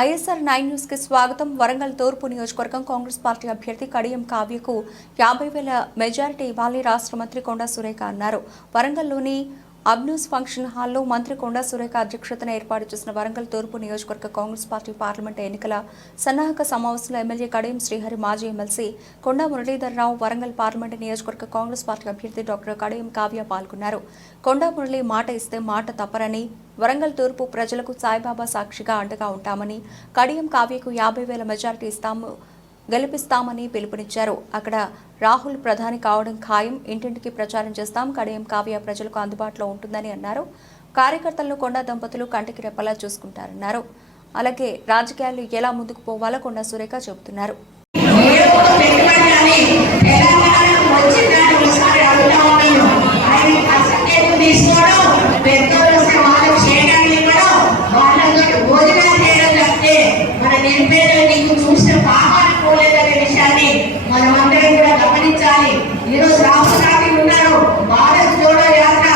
ISR 9 news కి స్వాగతం. వరంగల్ తూర్పు నియోజకవర్గం కాంగ్రెస్ పార్టీ అభ్యర్థి కడియం కావ్యకు 50,000 మెజారిటీ ఇవ్వాలి రాష్ట్ర మంత్రి కొండా సురేఖ అన్నారు. వరంగల్లోని అబ్నూస్ ఫంక్షన్ హాల్లో మంత్రి కొండా సురేఖ అధ్యక్షతన ఏర్పాటు చేసిన వరంగల్ తూర్పు నియోజకవర్గ కాంగ్రెస్ పార్టీ పార్లమెంట్ ఎన్నికల సన్నాహక సమావేశంలో ఎమ్మెల్యే కడియం శ్రీహరి, మాజీ ఎమ్మెల్సీ కొండా మురళీధర్రావు, వరంగల్ పార్లమెంట్ నియోజకవర్గ కాంగ్రెస్ పార్టీ అభ్యర్థి డాక్టర్ కడియం కావ్య పాల్గొన్నారు. కొండా మురళి మాట ఇస్తే మాట తప్పరని, వరంగల్ తూర్పు ప్రజలకు సాయిబాబా సాక్షిగా అండగా ఉంటామని, కడియం కావ్యకు 50,000 మెజారిటీ గెలిపిస్తామని పిలుపునిచ్చారు. అక్కడ రాహుల్ ప్రధాని కావడం ఖాయం, ఇంటింటికి ప్రచారం చేస్తాం, కడియం కావ్య ప్రజలకు అందుబాటులో ఉంటుందని అన్నారు. కార్యకర్తలను కొండా దంపతులు కంటికి రెప్పలా చూసుకుంటారన్నారు. అలాగే రాజకీయాలు ఎలా ముందుకు పోవాలో కొండా సురేఖ చెబుతున్నారు. మనమందరం కూడా గమనించాలి. ఈరోజు రాష్ట్రానికి ఉన్నారు. భారత్ జోడో యాత్ర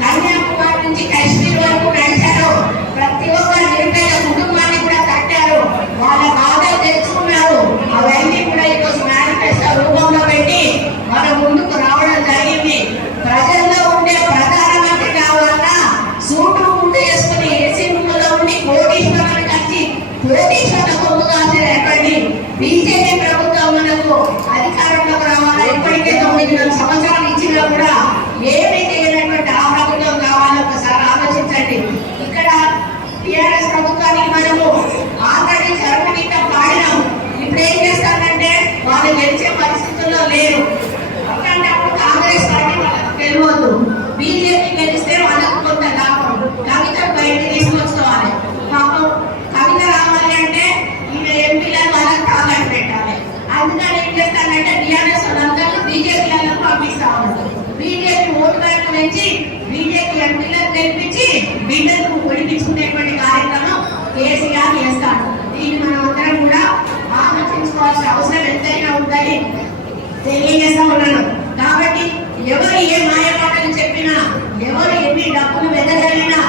కన్యాకుమారి నుంచి కాశ్మీర్ వరకు నడిచారు. ప్రతి ఒక్క నిరుపేద కుటుంబాన్ని కూడా కట్టారు. వాళ్ళ బాధలు తెచ్చుకున్నారు. అవన్నీ కూడా ఈరోజు మేనిఫెస్టో రూపంలో పెట్టి మన ముందుకు రావడం జరిగింది. ప్రజల్లో ఉండే ప్రధానమంత్రి కావాలన్నా సూటు ముందు వేసుకుని ఏసీ రూములో ఉండి కోటీశ్వరులను కలిసి కోటీశ్వరుల కొమ్ము కాసేటటువంటి బీజేపీ ప్రభుత్వం మనకు అధికారంలోకి రావాలా. ఇప్పటికే 9 సంవత్సరాలు ఇచ్చినా కూడా ఏమీ చేయనటువంటి ఆ ప్రభుత్వం కావాలో ఒకసారి ఆలోచించండి. ఇక్కడ టీఆర్ఎస్ ప్రభుత్వానికి మనము ఆల్రెడీ చరమగీతం పాడినాం. ఇప్పుడు ఏం చేస్తారంటే వాళ్ళు గెలిచే పరిస్థితుల్లో లేరు. అట్లాంటప్పుడు కాంగ్రెస్ పార్టీ వాళ్ళకు తెలియదు. బీజేపీ గెలిస్తే వాళ్ళకు కొంత లాభం. కవిత బయటకు తీసుకొచ్చుకోవాలి. పాపం కవిత రావాలి అంటే ఈయన ఎంపీలను వాళ్ళకి తాకట్టు పెట్టాలి. అందుకని ఏం చేస్తానంటే టీఆర్ఎస్ వాళ్ళందరూ బీజేపీలను పంపిస్తా ఉంటారు. బీజేపీ ఓటు బ్యాంకు నుంచి బీజేపీ ఎంపీలను గెలిపించి బిడ్డలకు ఒడిపించుకునేటువంటి కార్యక్రమం కేసీఆర్ చేస్తాడు. దీన్ని మనం అందరం కూడా ఆలోచించుకోవాల్సిన అవసరం ఎంతైనా ఉందని తెలియజేస్తా ఉన్నాను. కాబట్టి ఎవరు ఏ మాయమాటలు చెప్పినా, ఎవరు ఎన్ని డబ్బులు వెదజల్లినా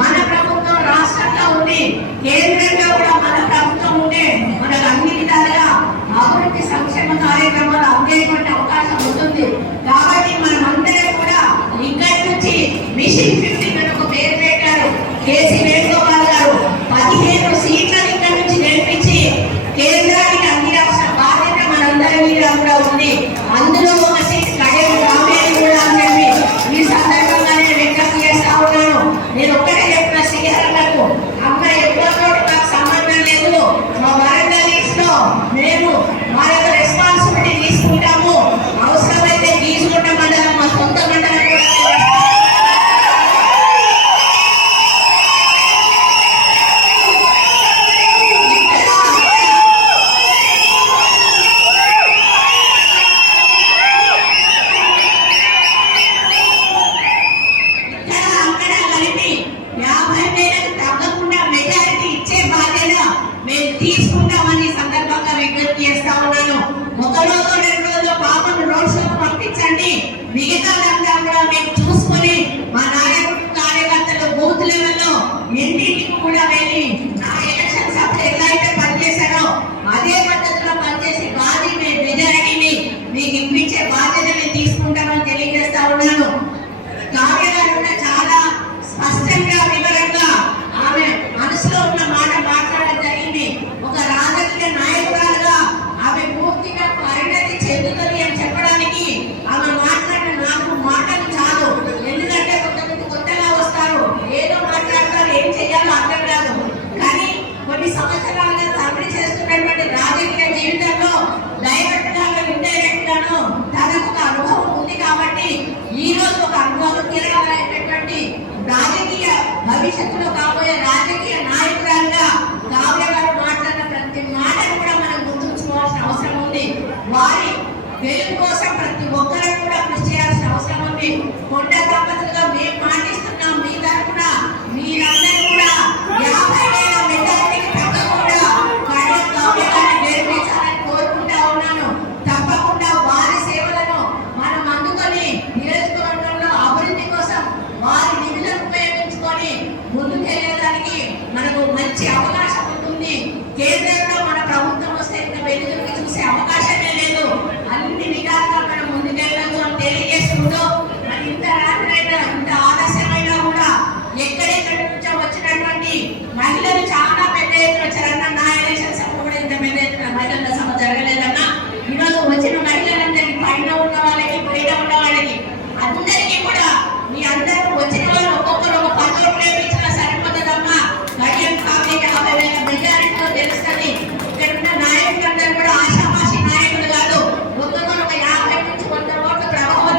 మన ప్రభుత్వం రాష్ట్రంలో ఉంది, కేంద్రంగా కూడా మన ప్రభుత్వం ఉంటే మనకు అన్ని విధాలుగా అభివృద్ధి సంక్షేమ కార్యక్రమాలు అందేటువంటి అవకాశం ఉంటుంది. కాబట్టి మనం అందరం కూడా ఇక్కడి నుంచి మిషన్ 15 ఒక పేరు పెట్టారు కేసీ వేణుగోపాల్ గారు. 15 సీట్లను ఇక్కడి నుంచి గెలిపించి కేంద్రానికి అందించాల్సిన బాధ్యత మనందరి మీద కూడా ఉంది. అందులో ఒక సీట్ కడియం కావ్యాన్ని కూడా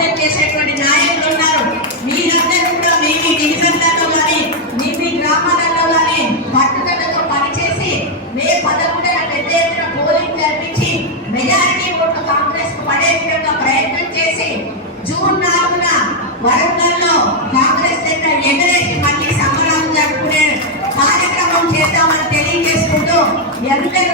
బలోపేతం చేసేటువంటి నాయకులు ఉన్నారు. మీరందరూ కూడా మీ డివిజన్లలో కానీ మీ గ్రామాలలో కానీ పట్టుదలతో పనిచేసి మే 11న పెద్ద ఎత్తున పోలింగ్ జరిపించి మెజారిటీ ఓట్లు కాంగ్రెస్ కు పడే విధంగా ప్రయత్నం చేసి జూన్ 4న వరంగల్లో కాంగ్రెస్ జెండా ఎగరేసి మళ్ళీ సంబరాలు జరుపుకునే కార్యక్రమం చేద్దామని తెలియజేసుకుంటూ అందరూ